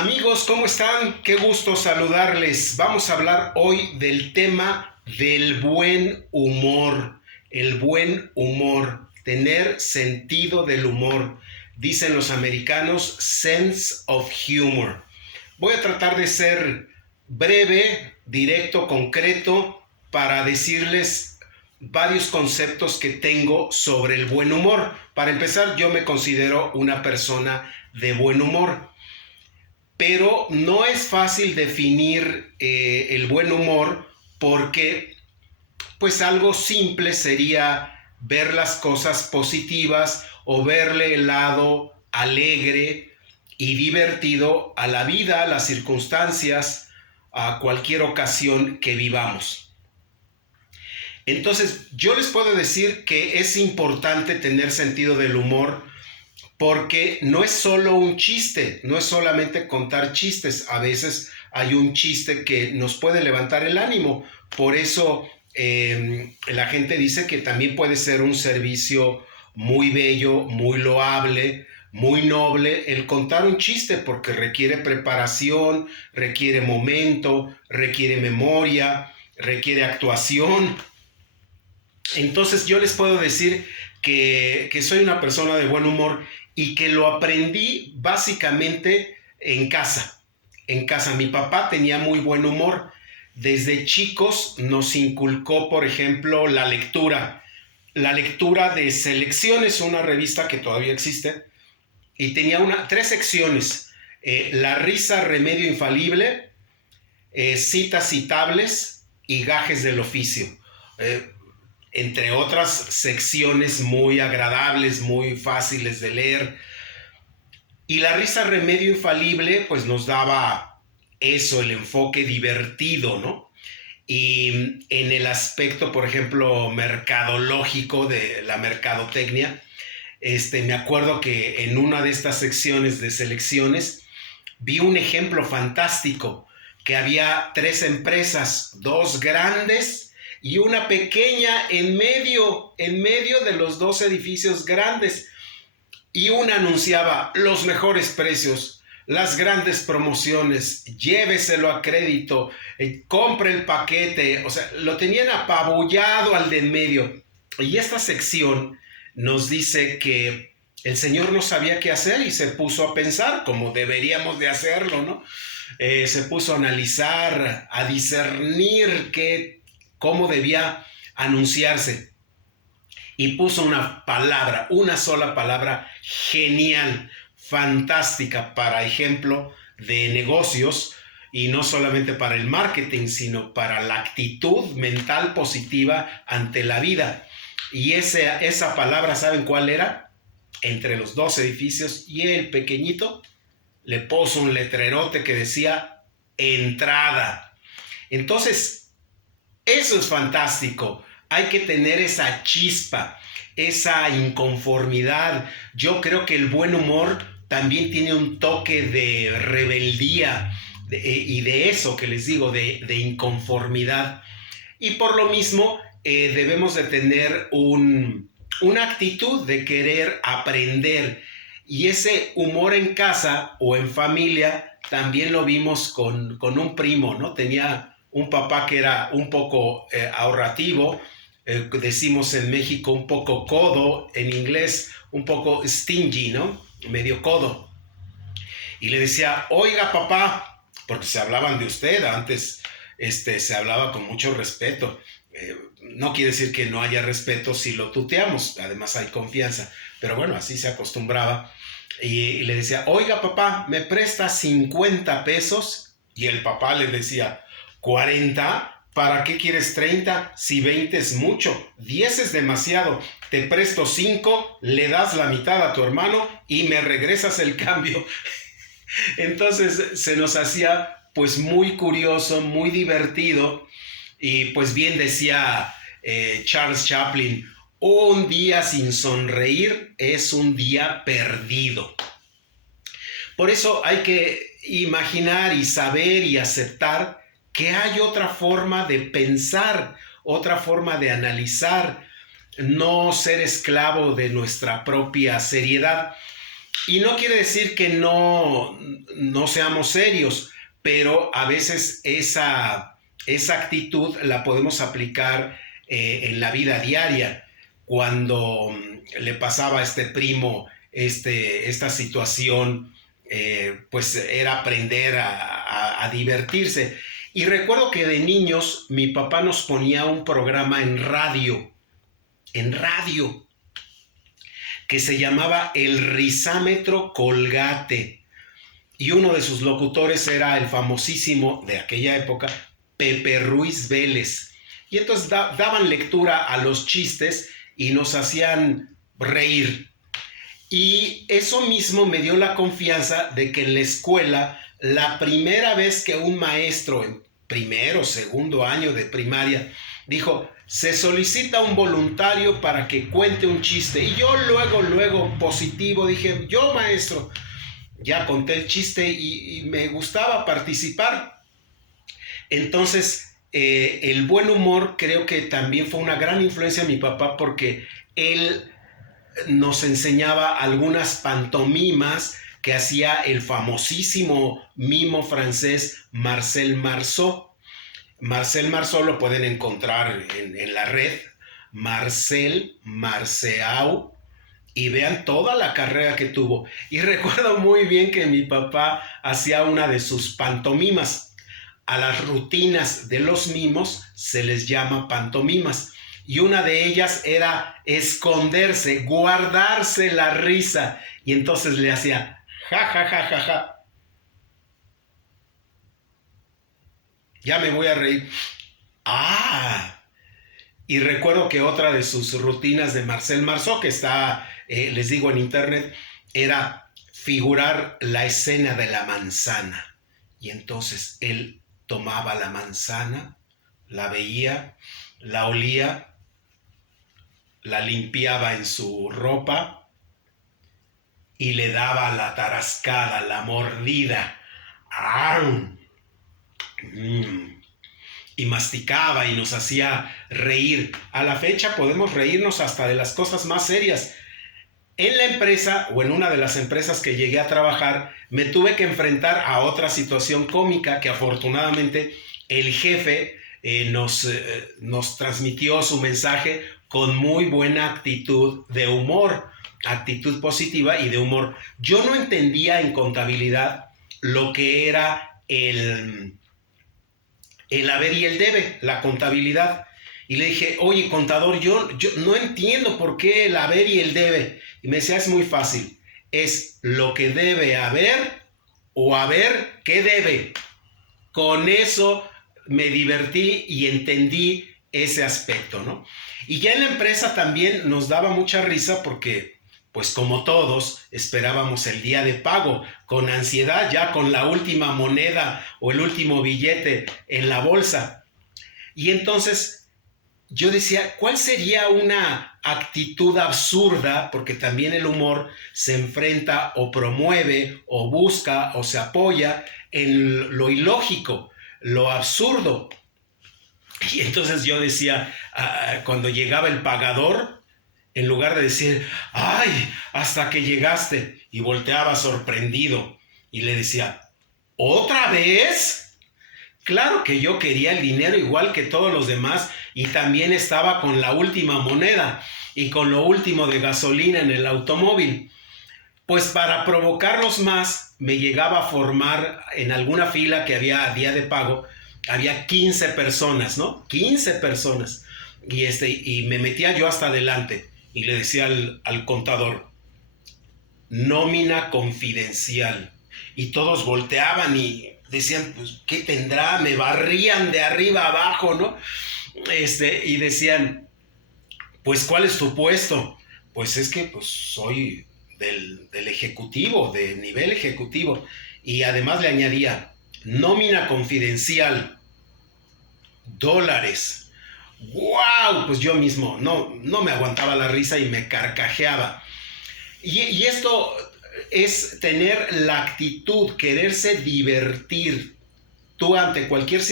Amigos, ¿cómo están? Qué gusto saludarles. Vamos a hablar hoy del tema del buen humor. El buen humor, tener sentido del humor. Dicen los americanos, sense of humor. Voy a tratar de ser breve, directo, concreto, para decirles varios conceptos que tengo sobre el buen humor. Para empezar, yo me considero una persona de buen humor. Pero no es fácil definir el buen humor porque pues algo simple sería ver las cosas positivas o verle el lado alegre y divertido a la vida, a las circunstancias, a cualquier ocasión que vivamos. Entonces, yo les puedo decir que es importante tener sentido del humor porque no es solo un chiste, no es solamente contar chistes. A veces hay un chiste que nos puede levantar el ánimo. Por eso la gente dice que también puede ser un servicio muy bello, muy loable, muy noble el contar un chiste, porque requiere preparación, requiere momento, requiere memoria, requiere actuación. Entonces yo les puedo decir que soy una persona de buen humor y que lo aprendí básicamente en casa. En casa, mi papá tenía muy buen humor. Desde chicos nos inculcó, por ejemplo, la lectura. La lectura de Selecciones, una revista que todavía existe, y tenía tres secciones. La risa, remedio infalible, citas citables y gajes del oficio. Entre otras secciones muy agradables, muy fáciles de leer. Y la risa remedio infalible pues nos daba eso, el enfoque divertido, ¿no? Y en el aspecto, por ejemplo, mercadológico de la mercadotecnia, me acuerdo que en una de estas secciones de Selecciones vi un ejemplo fantástico, que había tres empresas, dos grandes y una pequeña en medio de los dos edificios grandes. Y una anunciaba los mejores precios, las grandes promociones, lléveselo a crédito, compre el paquete. O sea, lo tenían apabullado al de en medio. Y esta sección nos dice que el señor no sabía qué hacer y se puso a pensar, como deberíamos de hacerlo, ¿no? Se puso a analizar, a discernir cómo debía anunciarse. Y puso una sola palabra genial, fantástica para ejemplo de negocios, y no solamente para el marketing, sino para la actitud mental positiva ante la vida. Y esa palabra, ¿saben cuál era? Entre los dos edificios y el pequeñito le puso un letrerote que decía entrada. Entonces, eso es fantástico. Hay que tener esa chispa, esa inconformidad. Yo creo que el buen humor también tiene un toque de rebeldía y de eso que les digo, de inconformidad. Y por lo mismo debemos de tener una actitud de querer aprender. Y ese humor en casa o en familia también lo vimos con un primo, ¿no? Tenía un papá que era un poco ahorrativo, decimos en México un poco codo, en inglés un poco stingy, ¿no? Medio codo. Y le decía, oiga papá, porque se hablaban de usted, antes se hablaba con mucho respeto. No quiere decir que no haya respeto si lo tuteamos, además hay confianza, pero bueno, así se acostumbraba. Y le decía, oiga papá, ¿me presta 50 pesos? Y el papá le decía, ¿40? ¿Para qué quieres 30? Si 20 es mucho, 10 es demasiado. Te presto 5, le das la mitad a tu hermano y me regresas el cambio. Entonces se nos hacía pues muy curioso, muy divertido. Y pues bien decía Charles Chaplin, un día sin sonreír es un día perdido. Por eso hay que imaginar y saber y aceptar que hay otra forma de pensar, otra forma de analizar, no ser esclavo de nuestra propia seriedad. Y no quiere decir que no no seamos serios, pero a veces esa actitud la podemos aplicar en la vida diaria. Cuando le pasaba a este primo esta situación, pues era aprender a divertirse. Y recuerdo que de niños mi papá nos ponía un programa en radio, que se llamaba El Risámetro Colgate. Y uno de sus locutores era el famosísimo de aquella época, Pepe Ruiz Vélez. Y entonces daban lectura a los chistes y nos hacían reír. Y eso mismo me dio la confianza de que en la escuela, la primera vez que un maestro en primero o segundo año de primaria dijo, se solicita un voluntario para que cuente un chiste. Y yo luego, positivo, dije, yo maestro, ya conté el chiste y me gustaba participar. Entonces, el buen humor creo que también fue una gran influencia de mi papá porque él nos enseñaba algunas pantomimas que hacía el famosísimo mimo francés Marcel Marceau. Marcel Marceau lo pueden encontrar en la red, Marcel Marceau, y vean toda la carrera que tuvo. Y recuerdo muy bien que mi papá hacía una de sus pantomimas. A las rutinas de los mimos se les llama pantomimas. Y una de ellas era esconderse, guardarse la risa. Y entonces le hacía ja, ja, ja, ja, ja. Ya me voy a reír. Ah. Y recuerdo que otra de sus rutinas de Marcel Marceau, que está, les digo, en internet, era figurar la escena de la manzana. Y entonces él tomaba la manzana, la veía, la olía, la limpiaba en su ropa y le daba la tarascada, la mordida. ¡Ah! Y masticaba y nos hacía reír. A la fecha podemos reírnos hasta de las cosas más serias. En la empresa o en una de las empresas que llegué a trabajar, me tuve que enfrentar a otra situación cómica que afortunadamente el jefe nos transmitió su mensaje con muy buena actitud de humor, actitud positiva y de humor. Yo no entendía en contabilidad lo que era el haber y el debe, la contabilidad. Y le dije, oye, contador, yo no entiendo por qué el haber y el debe. Y me decía, es muy fácil. Es lo que debe haber o haber que debe. Con eso me divertí y entendí ese aspecto, ¿no? Y ya en la empresa también nos daba mucha risa porque, pues como todos, esperábamos el día de pago con ansiedad, ya con la última moneda o el último billete en la bolsa. Y entonces yo decía, ¿cuál sería una actitud absurda? Porque también el humor se enfrenta o promueve o busca o se apoya en lo ilógico, lo absurdo. Y entonces yo decía, cuando llegaba el pagador, en lugar de decir, ¡ay! Hasta que llegaste, y volteaba sorprendido y le decía, ¿otra vez? Claro que yo quería el dinero igual que todos los demás y también estaba con la última moneda y con lo último de gasolina en el automóvil. Pues para provocarlos más, me llegaba a formar en alguna fila que había a día de pago, había 15 personas, ¿no? 15 personas. Y me metía yo hasta adelante y le decía al contador, nómina confidencial. Y todos volteaban y decían, pues, ¿qué tendrá? Me barrían de arriba abajo, ¿no? Y decían, pues, ¿cuál es tu puesto? Pues es que pues, soy del ejecutivo, de nivel ejecutivo. Y además le añadía, nómina confidencial, dólares. ¡Wow! Pues yo mismo no me aguantaba la risa y me carcajeaba. Y esto es tener la actitud, quererse divertir. Tú ante cualquier situación